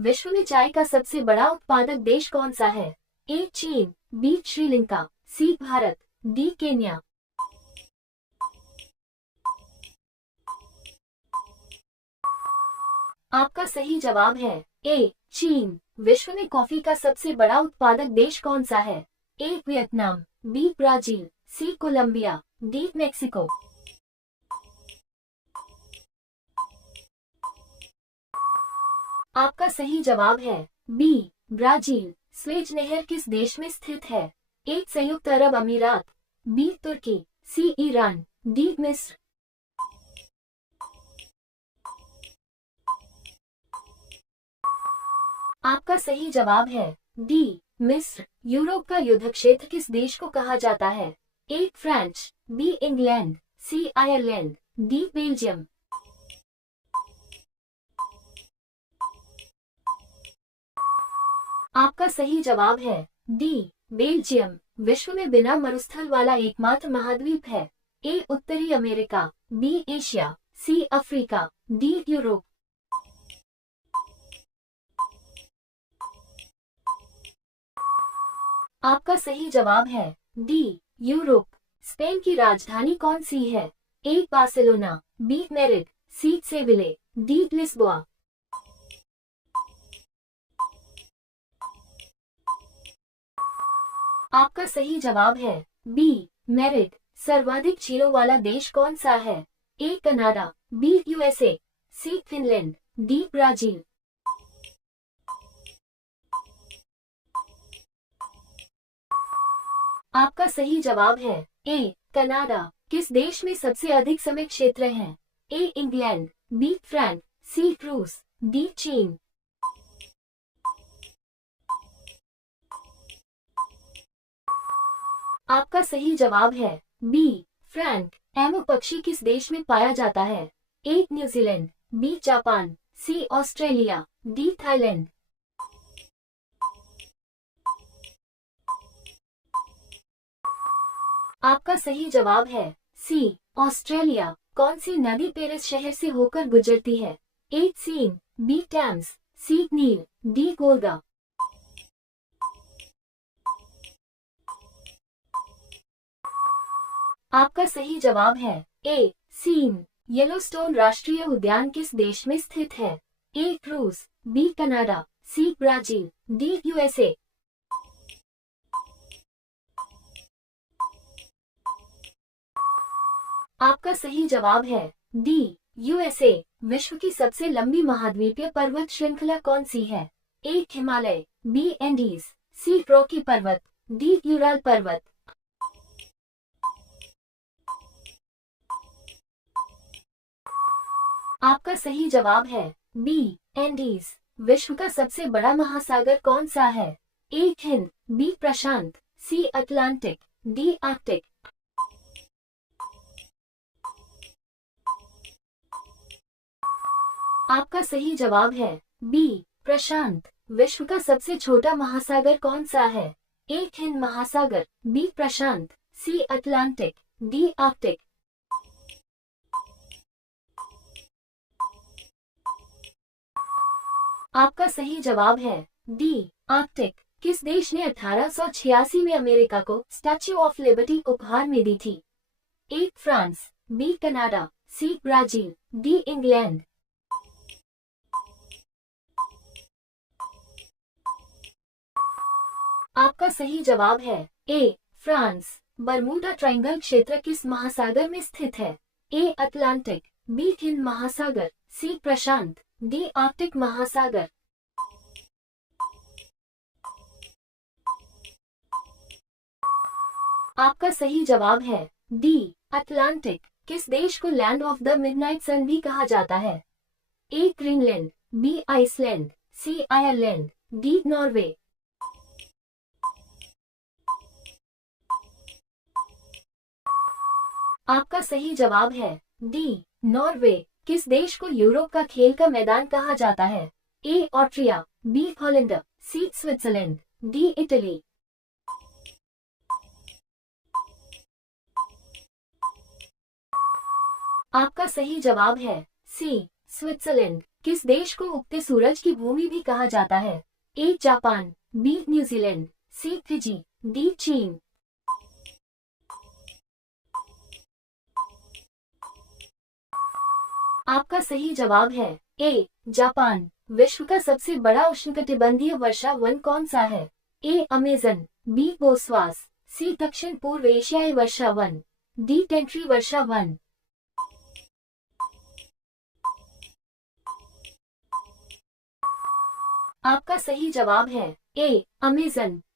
विश्व में चाय का सबसे बड़ा उत्पादक देश कौन सा है? ए चीन, बी श्रीलंका, सी भारत, डी केन्या। आपका सही जवाब है ए चीन। विश्व में कॉफी का सबसे बड़ा उत्पादक देश कौन सा है? ए वियतनाम, बी ब्राजील, सी कोलंबिया, डी मेक्सिको। आपका सही जवाब है बी ब्राजील। स्वेज नहर किस देश में स्थित है? ए संयुक्त अरब अमीरात, बी तुर्की, सी ईरान, डी मिस्र। आपका सही जवाब है डी मिस्र। यूरोप का युद्ध क्षेत्र किस देश को कहा जाता है? A France, B England, C Ireland, D Belgium. आपका सही जवाब है डी बेल्जियम। विश्व में बिना मरुस्थल वाला एकमात्र महाद्वीप है? ए उत्तरी America, B Asia, C Africa, D Europe. आपका सही जवाब है डी यूरोप। स्पेन की राजधानी कौन सी है? ए बार्सिलोना, बी मैड्रिड, सी सेविले, डी लिस्बोआ। आपका सही जवाब है बी मैड्रिड। सर्वाधिक झीलों वाला देश कौन सा है? A Canada, B USA, C Finland, D Brazil. आपका सही जवाब है ए कनाडा। किस देश में सबसे अधिक समय क्षेत्र है? ए इंग्लैंड, बी फ्रांस, सी रूस, डी चीन। आपका सही जवाब है बी फ्रांस। एमू पक्षी किस देश में पाया जाता है? ए न्यूजीलैंड, बी जापान, सी ऑस्ट्रेलिया, डी थाईलैंड। आपका सही जवाब है सी ऑस्ट्रेलिया। कौन सी नदी पेरिस शहर से होकर गुजरती है? ए सीन, बी टेम्स, सी नील, डी गोल्गा। आपका सही जवाब है ए सीन। येलोस्टोन राष्ट्रीय उद्यान किस देश में स्थित है? ए रूस, B Canada, C Brazil, D USA. आपका सही जवाब है डी यूएसए। विश्व की सबसे लंबी महाद्वीपीय पर्वत श्रृंखला कौन सी है? ए हिमालय, बी एंडीज, सी रॉकी पर्वत, डी यूराल पर्वत। आपका सही जवाब है बी एंडीज। विश्व का सबसे बड़ा महासागर कौन सा है? ए हिंद, बी प्रशांत, सी अटलांटिक, डी आर्कटिक। आपका सही जवाब है बी प्रशांत। विश्व का सबसे छोटा महासागर कौन सा है? ए हिंद महासागर, बी प्रशांत, सी अटलांटिक, डी आर्कटिक। आपका सही जवाब है डी आर्कटिक। किस देश ने 1886 में अमेरिका को स्टैच्यू ऑफ लिबर्टी उपहार में दी थी? A France, B Canada, C Brazil, D England. आपका सही जवाब है ए फ्रांस। बरमूडा ट्रायंगल क्षेत्र किस महासागर में स्थित है? ए अटलांटिक, बी हिंद महासागर, सी प्रशांत, डी आर्कटिक महासागर। आपका सही जवाब है डी अटलांटिक। किस देश को लैंड ऑफ द मिडनाइट सन भी कहा जाता है? ए ग्रीनलैंड, बी आइसलैंड, सी आयरलैंड, डी नॉर्वे। आपका सही जवाब है डी नॉर्वे। किस देश को यूरोप का खेल का मैदान कहा जाता है? ए ऑस्ट्रिया, बी हॉलैंड, सी स्विट्जरलैंड, डी इटली। आपका सही जवाब है सी स्विट्जरलैंड। किस देश को उगते सूरज की भूमि भी कहा जाता है? A Japan, B New Zealand, C Fiji, D चीन। आपका सही जवाब है ए जापान। विश्व का सबसे बड़ा उष्णकटिबंधीय वर्षा वन कौन सा है? ए अमेजन, बी बोस्वास, सी दक्षिण पूर्व एशियाई वर्षा वन, डी टेंट्री वर्षा वन। आपका सही जवाब है ए अमेजन।